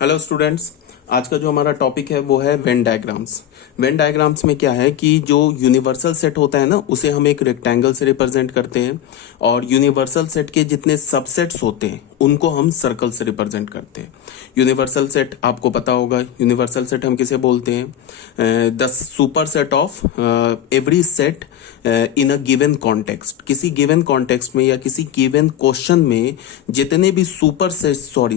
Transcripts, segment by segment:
Hello students, आज का जो हमारा टॉपिक है वो है वेन डायग्राम्स। वेन डायग्राम्स में क्या है कि जो यूनिवर्सल सेट होता है ना, उसे हम एक रेक्टेंगल से रिप्रेजेंट करते हैं और यूनिवर्सल सेट के जितने सबसेट्स होते हैं उनको हम सर्कल से रिप्रेजेंट करते हैं। यूनिवर्सल सेट आपको पता होगा, यूनिवर्सल सेट हम किसे बोलते हैं? The super set of every set in a given context. किसी गिवन कॉन्टेक्स्ट में या किसी गिवन क्वेश्चन में जितने भी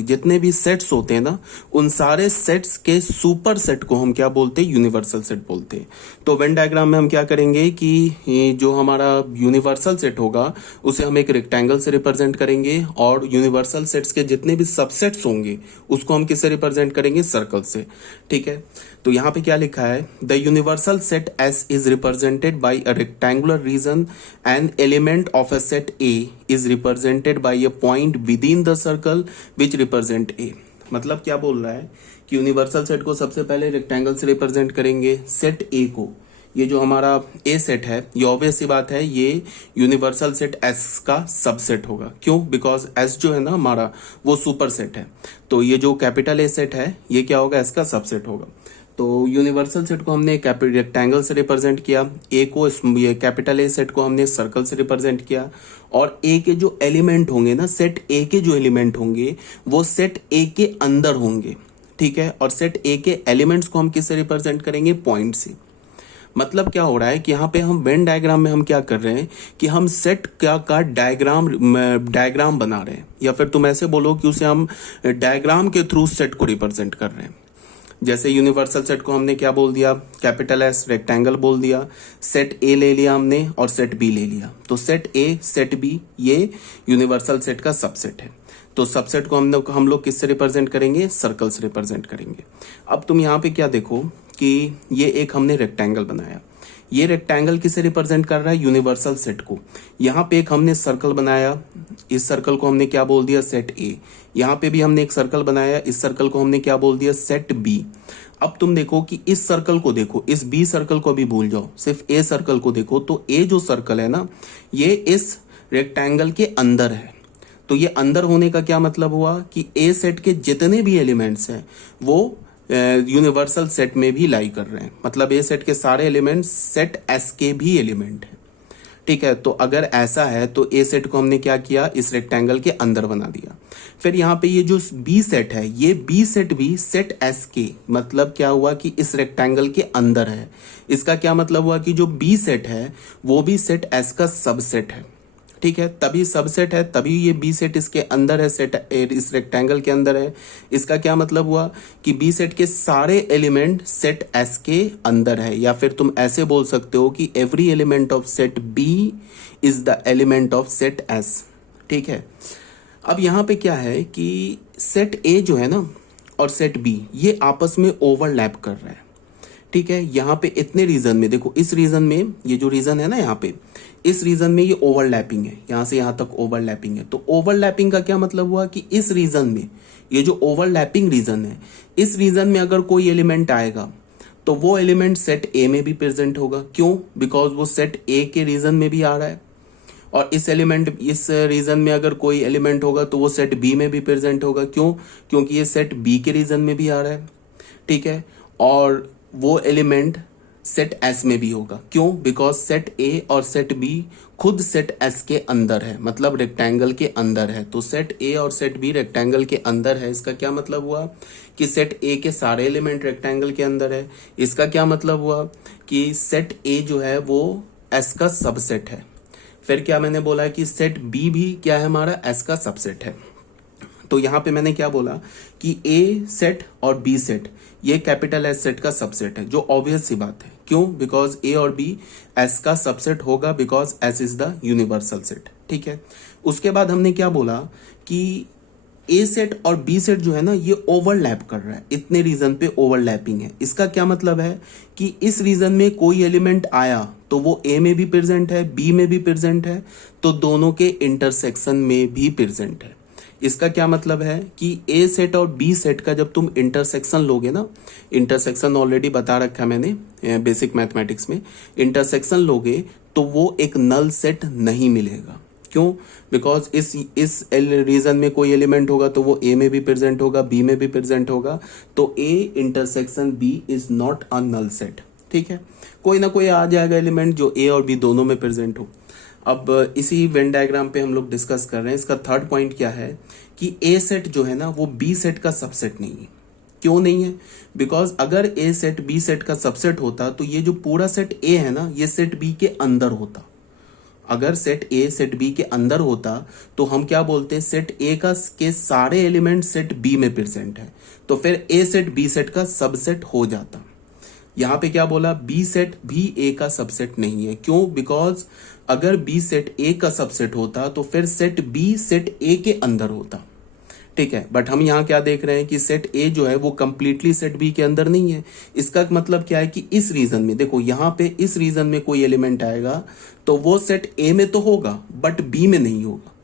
जितने भी सेट्स होते हैं ना, उन सारे सेट्स के सुपर सेट को हम क्या बोलते हैं? यूनिवर्सल सेट बोलते हैं। तो वेन डायग्राम में हम क्या करेंगे कि जो हमारा यूनिवर्सल सेट होगा उसे हम एक रेक्टेंगल से रिप्रेजेंट करेंगे और यूनिवर्सल सेट्स के जितने भी सबसेट्स होंगे उसको हम किससे रिप्रेजेंट करेंगे? सर्कल से। ठीक है, तो यहां पे क्या लिखा है? The universal set S is represented by a rectangular reason and element of a set A is represented by a point with in the circle which represent a. मतलब क्या बोल रहा है कि यूनिवर्सल सेट को सबसे पहले रेक्टेंगल से रिप्रेजेंट करेंगे, सेट ए को। ये जो हमारा ए सेट है, ये ऑब्वियस सी बात है, ये यूनिवर्सल सेट एस का सबसेट होगा। क्यों? बिकॉज एस जो है ना हमारा, वो सुपर सेट है। तो ये जो कैपिटल ए सेट है ये क्या होगा? एस का सबसेट होगा। तो यूनिवर्सल सेट को हमने रेक्टेंगल से रिप्रेजेंट किया, ए को ये कैपिटल ए सेट को हमने सर्कल से रिप्रेजेंट किया, और ए के जो एलिमेंट होंगे ना, सेट ए के जो एलिमेंट होंगे वो सेट ए के अंदर होंगे। ठीक है, और सेट ए के एलिमेंट्स को हम किससे रिप्रेजेंट करेंगे? पॉइंट से। मतलब क्या हो रहा है कि यहाँ पे हम वेन डायग्राम में हम क्या कर रहे हैं कि हम सेट का डायग्राम बना रहे हैं, या फिर तुम ऐसे बोलो कि उसे हम डायग्राम के थ्रू सेट को रिप्रेजेंट कर रहे हैं। जैसे यूनिवर्सल सेट को हमने क्या बोल दिया? कैपिटल एस रेक्टेंगल बोल दिया। सेट ए ले लिया हमने और सेट बी ले लिया। तो सेट ए सेट बी ये यूनिवर्सल सेट का सबसेट है। तो सबसेट को हम लोग किससे रिप्रेजेंट करेंगे? सर्कल से रिप्रेजेंट करेंगे। अब तुम यहाँ पे क्या देखो कि ये एक हमने रेक्टेंगल बनाया, ये रेक्टेंगल किसे रिप्रेजेंट कर रहा है? यूनिवर्सल सेट को। यहाँ पे एक हमने सर्कल बनाया, इस सर्कल को हमने क्या बोल दिया? सेट ए। यहाँ पे भी हमने एक सर्कल बनाया, इस सर्कल को हमने क्या बोल दिया? Set B. अब तुम देखो कि इस सर्कल को देखो, इस बी सर्कल को भी भूल जाओ, सिर्फ ए सर्कल को देखो। तो ए जो सर्कल है ना, ये इस रेक्टेंगल के अंदर है। तो ये अंदर होने का क्या मतलब हुआ कि ए सेट के जितने भी एलिमेंट्स हैं वो यूनिवर्सल सेट में भी लाई कर रहे हैं। मतलब ए सेट के सारे एलिमेंट्स सेट एस के भी एलिमेंट है। ठीक है, तो अगर ऐसा है तो ए सेट को हमने क्या किया? इस रेक्टेंगल के अंदर बना दिया। फिर यहाँ पे ये जो बी सेट है, ये बी सेट भी सेट एस के, मतलब क्या हुआ कि इस रेक्टेंगल के अंदर है। इसका क्या मतलब हुआ कि जो बी सेट है वो भी सेट एस का सबसेट है। ठीक है, तभी सबसेट है, तभी ये बी सेट इसके अंदर है, सेट इस रेक्टेंगल के अंदर है। इसका क्या मतलब हुआ कि बी सेट के सारे एलिमेंट सेट एस के अंदर है, या फिर तुम ऐसे बोल सकते हो कि every element of set B is the element of set S. ठीक है, अब यहाँ पे क्या है कि सेट ए जो है ना और सेट बी ये आपस में ओवरलैप कर रहा है। ठीक है, यहाँ पे इतने रीजन में देखो, इस रीजन में ये जो रीजन है ना, यहाँ पे इस रीजन में ये ओवरलैपिंग है, यहाँ से यहाँ तक ओवरलैपिंग है। तो ओवरलैपिंग का क्या मतलब हुआ कि इस रीजन में, ये जो ओवरलैपिंग रीजन है, इस रीजन में अगर कोई एलिमेंट आएगा तो वो एलिमेंट सेट ए में भी प्रेजेंट होगा। क्यों? बिकॉज वो सेट ए के रीजन में भी आ रहा है। और इस रीजन में अगर कोई एलिमेंट होगा तो वो सेट बी में भी प्रेजेंट होगा। क्यों? क्योंकि ये सेट बी के रीजन में भी आ रहा है। ठीक है, और वो एलिमेंट सेट एस में भी होगा। क्यों? बिकॉज सेट ए और सेट बी खुद सेट एस के अंदर है, मतलब रेक्टेंगल के अंदर है। तो सेट ए और सेट बी रेक्टेंगल के अंदर है। इसका क्या मतलब हुआ कि सेट ए के सारे एलिमेंट रेक्टेंगल के अंदर है। इसका क्या मतलब हुआ कि सेट ए जो है वो एस का सबसेट है। फिर क्या मैंने बोला कि सेट बी भी क्या है? हमारा एस का सबसेट है। तो यहां पे मैंने क्या बोला कि ए सेट और बी सेट ये कैपिटल एस सेट का सबसेट है, जो ऑब्वियस सी बात है। क्यों? बिकॉज ए और बी एस का सबसेट होगा, because S is the universal set. ठीक है, उसके बाद हमने क्या बोला कि ए सेट और बी सेट जो है ना ये ओवरलैप कर रहा है, इतने रीजन पे ओवरलैपिंग है। इसका क्या मतलब है कि इस रीजन में कोई एलिमेंट आया तो वो ए में भी प्रेजेंट है, बी में भी प्रेजेंट है, तो दोनों के इंटरसेक्शन में भी प्रेजेंट है। इसका क्या मतलब है कि ए सेट और बी सेट का जब तुम इंटरसेक्शन लोगे ना, इंटरसेक्शन ऑलरेडी बता रखा है मैंने बेसिक मैथमेटिक्स में, इंटरसेक्शन लोगे तो वो एक नल सेट नहीं मिलेगा। क्यों? बिकॉज इस रीजन में कोई एलिमेंट होगा तो वो ए में भी प्रेजेंट होगा, बी में भी प्रेजेंट होगा, तो A intersection B is not a null set. ठीक है, कोई ना कोई आ जाएगा एलिमेंट जो ए और बी दोनों में प्रेजेंट हो। अब इसी वेन डायग्राम पे हम लोग डिस्कस कर रहे हैं। इसका थर्ड पॉइंट क्या है कि ए सेट जो है ना वो बी सेट का सबसेट नहीं है। क्यों नहीं है? बिकॉज अगर ए सेट बी सेट का सबसेट होता तो ये जो पूरा सेट ए है ना ये सेट बी के अंदर होता। अगर सेट ए सेट बी के अंदर होता तो हम क्या बोलते हैं, सेट ए का के सारे एलिमेंट सेट बी में प्रेजेंट है, तो फिर ए सेट बी सेट का सबसेट हो जाता। यहां पे क्या बोला, बी सेट भी ए का सबसेट नहीं है। क्यों? बिकॉज अगर बी सेट ए का सबसेट होता तो फिर सेट बी सेट ए के अंदर होता। ठीक है, बट हम यहाँ क्या देख रहे हैं कि सेट ए जो है वो कंप्लीटली सेट बी के अंदर नहीं है। इसका मतलब क्या है कि इस रीजन में देखो, यहाँ पे इस रीजन में कोई एलिमेंट आएगा तो वो सेट ए में तो होगा बट बी में नहीं होगा।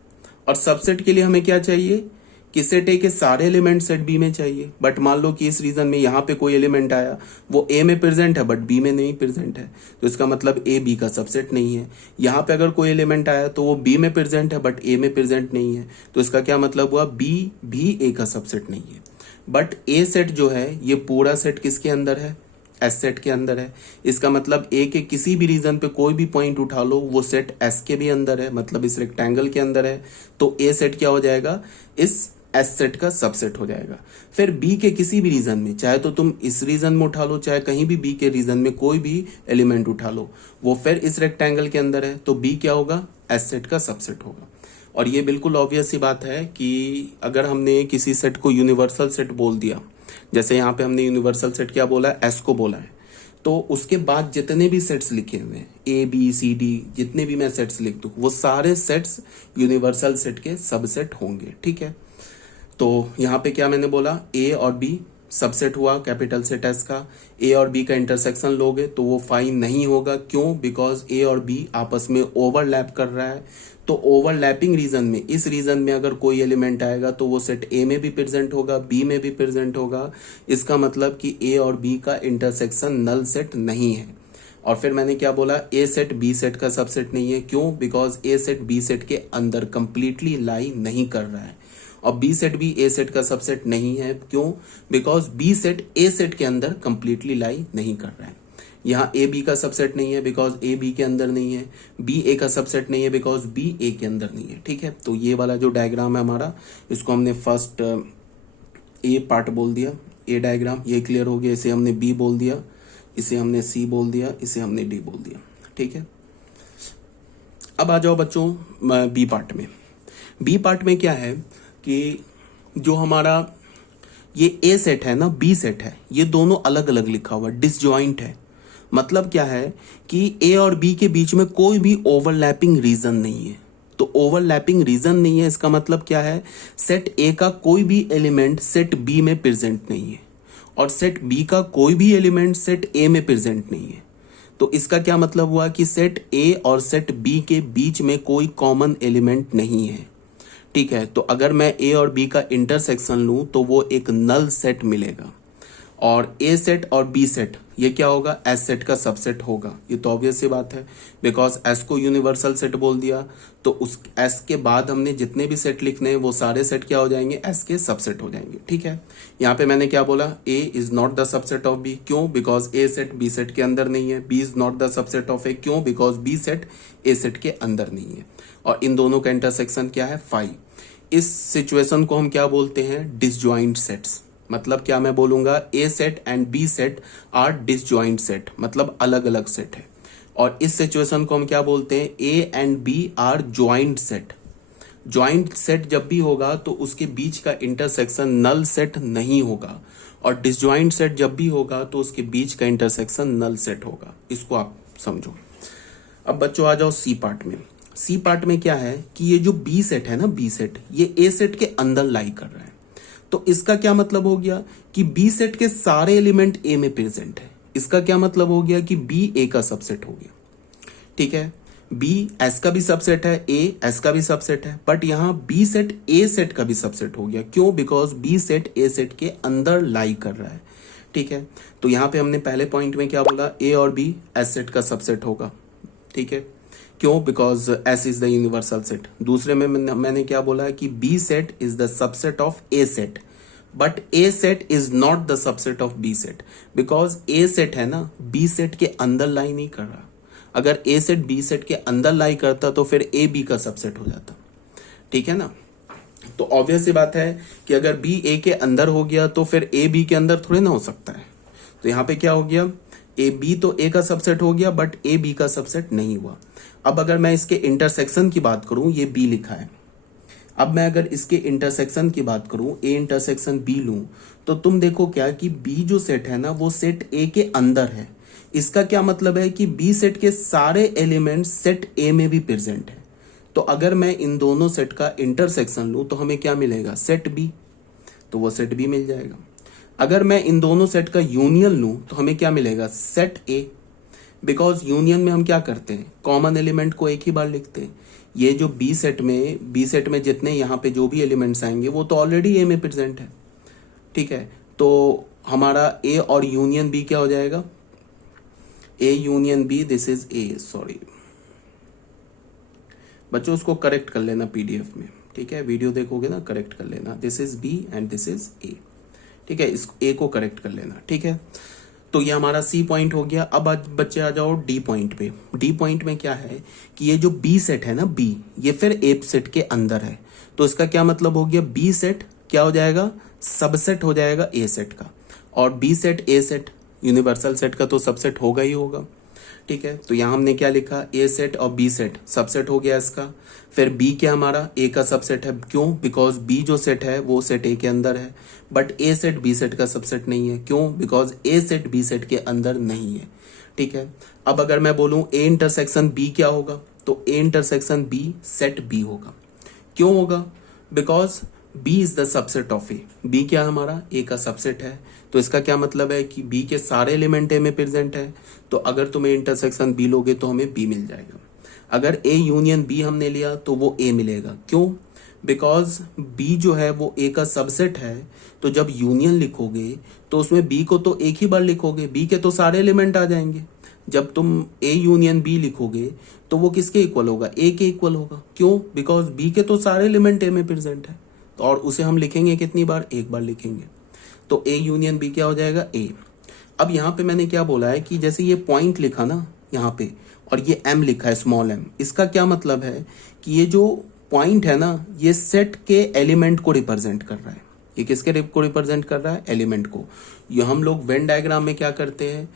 और सबसेट के लिए हमें क्या चाहिए कि सेट ए के सारे एलिमेंट सेट बी में चाहिए। बट मान लो कि इस रीजन में यहाँ पे कोई एलिमेंट आया, वो ए में प्रेजेंट है बट बी में नहीं प्रेजेंट है, तो इसका मतलब ए बी का सबसेट नहीं है। यहाँ पे अगर कोई एलिमेंट आया तो वो बी में प्रेजेंट है बट ए में प्रेजेंट नहीं है, तो इसका क्या मतलब हुआ, बी भी ए का सबसेट नहीं है। बट ए सेट जो है ये पूरा सेट किसके अंदर है, एस सेट के अंदर है। इसका मतलब ए के किसी भी रीजन पे कोई भी पॉइंट उठा लो वो सेट एस के भी अंदर है, मतलब इस रेक्टेंगल के अंदर है, तो ए सेट क्या हो जाएगा, इस एस सेट का सबसेट हो जाएगा। फिर बी के किसी भी रीजन में, चाहे तो तुम इस रीजन में उठा लो चाहे कहीं भी बी के रीजन में कोई भी एलिमेंट उठा लो, वो फिर इस रेक्टेंगल के अंदर है, तो बी क्या होगा, एस सेट का सबसेट होगा। और ये बिल्कुल ऑब्वियस सी बात है कि अगर हमने किसी सेट को यूनिवर्सल सेट बोल दिया, जैसे यहाँ पे हमने यूनिवर्सल सेट क्या बोला है, एस को बोला है, तो उसके बाद जितने भी सेट्स लिखे हुए हैं ए बी सी डी, जितने भी मैं सेट्स लिख दूं वो सारे सेट्स यूनिवर्सल सेट के सबसेट होंगे। ठीक है, तो यहाँ पे क्या मैंने बोला, ए और बी सबसेट हुआ कैपिटल सेट एस का। ए और बी का इंटरसेक्शन लोगे तो वो फाइन नहीं होगा। क्यों? बिकॉज ए और बी आपस में ओवरलैप कर रहा है, तो ओवरलैपिंग रीजन में, इस रीजन में अगर कोई एलिमेंट आएगा तो वो सेट ए में भी प्रेजेंट होगा, बी में भी प्रेजेंट होगा। इसका मतलब कि ए और बी का इंटरसेक्शन नल सेट नहीं है। और फिर मैंने क्या बोला, ए सेट बी सेट का सबसेट नहीं है। क्यों? Because A set B set के अंदर कंप्लीटली लाई नहीं कर रहा है, और बी सेट भी ए सेट का सबसेट नहीं है। क्यों? Because B set A set के अंदर कंप्लीटली लाई नहीं कर रहा है। यहाँ ए बी का सबसेट नहीं है बिकॉज ए बी के अंदर नहीं है, बी ए का सबसेट नहीं है बिकॉज बी ए के अंदर नहीं है। ठीक है, तो ये वाला जो डायग्राम है हमारा, इसको हमने फर्स्ट ए पार्ट बोल दिया, ए डायग्राम, ये क्लियर हो गया। इसे हमने बी बोल दिया, इसे हमने सी बोल दिया, इसे हमने डी बोल दिया। ठीक है, अब आ जाओ बच्चों बी पार्ट में। बी पार्ट में क्या है कि जो हमारा ये ए सेट है ना, बी सेट है, ये दोनों अलग अलग लिखा हुआ, डिसजॉइंट है। मतलब क्या है कि ए और बी के बीच में कोई भी ओवरलैपिंग रीजन नहीं है। तो ओवरलैपिंग रीजन नहीं है, इसका मतलब क्या है, सेट ए का कोई भी एलिमेंट सेट बी में प्रेजेंट नहीं है, और सेट बी का कोई भी एलिमेंट सेट ए में प्रेजेंट नहीं है। तो इसका क्या मतलब हुआ कि सेट ए और सेट बी के बीच में कोई कॉमन एलिमेंट नहीं है। ठीक है, तो अगर मैं ए और बी का इंटरसेक्शन लूं तो वो एक नल सेट मिलेगा, और ए सेट और बी सेट ये क्या होगा, एस सेट का सबसेट होगा। ये तो ऑब्वियस सी बात है, बिकॉज एस को यूनिवर्सल सेट बोल दिया, तो उस एस के बाद हमने जितने भी सेट लिखने हैं वो सारे सेट क्या हो जाएंगे, एस के सबसेट हो जाएंगे। ठीक है, यहाँ पे मैंने क्या बोला, A is not the subset of B. क्यों? Because A set B set के अंदर नहीं है। B is not the subset of A. क्यों? Because B set A set के अंदर नहीं है। और इन दोनों का इंटरसेक्शन क्या है, 5। इस सिचुएशन को हम क्या बोलते हैं, डिसजॉइंट सेट्स। मतलब क्या मैं बोलूंगा, A set and B set are disjoint set, मतलब अलग अलग सेट है। और इस सिचुएशन को हम क्या बोलते हैं, A and B are joint set. Joint set जब भी होगा तो उसके बीच का इंटरसेक्शन नल सेट नहीं होगा, और डिसजॉइंट सेट जब भी होगा तो उसके बीच का इंटरसेक्शन नल सेट होगा। इसको आप समझो। अब बच्चों आ जाओ सी पार्ट में। सी पार्ट में क्या है कि ये जो बी सेट है ना, बी सेट ये ए सेट के अंदर लाई कर रहा है। तो इसका क्या मतलब हो गया कि बी सेट के सारे एलिमेंट ए में प्रेजेंट है। इसका क्या मतलब हो गया कि बी ए का सबसेट हो गया। ठीक है, बी एस का भी सबसेट है, ए एस का भी सबसेट है, बट यहां बी सेट ए सेट का भी सबसेट हो गया। क्यों? Because B set A set के अंदर लाई कर रहा है। ठीक है, तो यहां पे हमने पहले पॉइंट में क्या बोला, ए और बी एस सेट का सबसेट होगा। ठीक है, क्यों? Because S is the universal set. दूसरे में मैंने क्या बोला है कि B set is the subset of A set, but A set is not the subset of B set, because A set है ना बी सेट के अंदर लाई नहीं कर रहा। अगर ए सेट बी सेट के अंदर लाई करता तो फिर ए बी का सबसेट हो जाता, ठीक है ना। तो ऑब्वियस सी बात है कि अगर बी ए के अंदर हो गया तो फिर ए बी के अंदर थोड़े ना हो सकता है। तो यहां पे क्या हो गया, ए बी तो ए का सबसेट हो गया बट ए बी का सबसेट नहीं हुआ। अब अगर मैं इसके इंटरसेक्शन की बात करूं, ये बी लिखा है, अब मैं अगर इसके इंटरसेक्शन की बात करूं, ए इंटरसेक्शन बी लूं, तो तुम देखो क्या कि बी जो सेट है ना वो सेट ए के अंदर है। इसका क्या मतलब है कि बी सेट के सारे एलिमेंट्स सेट ए में भी प्रेजेंट है। तो अगर मैं इन दोनों सेट का इंटरसेक्शन लूं तो हमें क्या मिलेगा, सेट बी, तो वो सेट बी मिल जाएगा। अगर मैं इन दोनों सेट का यूनियन लूं तो हमें क्या मिलेगा, सेट ए, बिकॉज यूनियन में हम क्या करते हैं, कॉमन एलिमेंट को एक ही बार लिखते हैं। ये जो बी सेट में जितने यहाँ पे जो भी एलिमेंट्स आएंगे वो तो ऑलरेडी ए में प्रेजेंट है, ठीक है। तो हमारा ए और यूनियन बी क्या हो जाएगा, A union B, this is A, sorry बच्चों उसको करेक्ट कर लेना पीडीएफ में, ठीक है, वीडियो देखोगे ना करेक्ट कर लेना, this is B and this is A, ठीक है, इस ए को करेक्ट कर लेना, ठीक है। तो ये हमारा सी पॉइंट हो गया। अब आज बच्चे आ जाओ डी पॉइंट पे। डी पॉइंट में क्या है कि ये जो बी सेट है ना बी, ये फिर ए सेट के अंदर है, तो इसका क्या मतलब हो गया, बी सेट क्या हो जाएगा, सबसेट हो जाएगा ए सेट का, और B set A set universal set का तो सबसेट होगा ही होगा, ठीक है। तो यहां हमने क्या लिखा, ए सेट और बी सेट सबसेट हो गया इसका। फिर बी क्या हमारा ए का सबसेट है, क्यों, बिकॉज बी जो सेट है वो सेट ए के अंदर है, but A set B set का सबसेट नहीं है, क्यों, because A set B set के अंदर नहीं है, ठीक है। अब अगर मैं बोलूं ए इंटरसेक्शन बी क्या होगा, तो A intersection B set B होगा। क्यों होगा, because B is the subset of A, B क्या हमारा ए का सबसेट है, तो इसका क्या मतलब है कि बी के सारे एलिमेंट ए में प्रेजेंट है। तो अगर तुम ए इंटरसेक्शन बी लोगे तो हमें बी मिल जाएगा। अगर ए यूनियन बी हमने लिया तो वो ए मिलेगा, क्यों, बिकॉज बी जो है वो ए का सबसेट है, तो जब यूनियन लिखोगे तो उसमें बी को तो एक ही बार लिखोगे, बी के तो सारे एलिमेंट आ जाएंगे। जब तुम ए यूनियन बी लिखोगे तो वो किसके इक्वल होगा, ए के इक्वल होगा, क्यों, बिकॉज बी के तो सारे एलिमेंट ए में प्रेजेंट है, और उसे हम लिखेंगे कितनी बार, एक बार लिखेंगे। तो ए यूनियन बी क्या हो जाएगा, ए। अब यहाँ पे मैंने क्या बोला है कि जैसे ये पॉइंट लिखा ना यहाँ पे, और ये एम लिखा है स्मॉल एम, इसका क्या मतलब है कि ये जो पॉइंट है ना ये सेट के एलिमेंट को रिप्रेजेंट कर रहा है। ये किसके को रिप्रेजेंट कर रहा है, एलिमेंट को। ये हम लोग वेन डायग्राम में क्या करते हैं,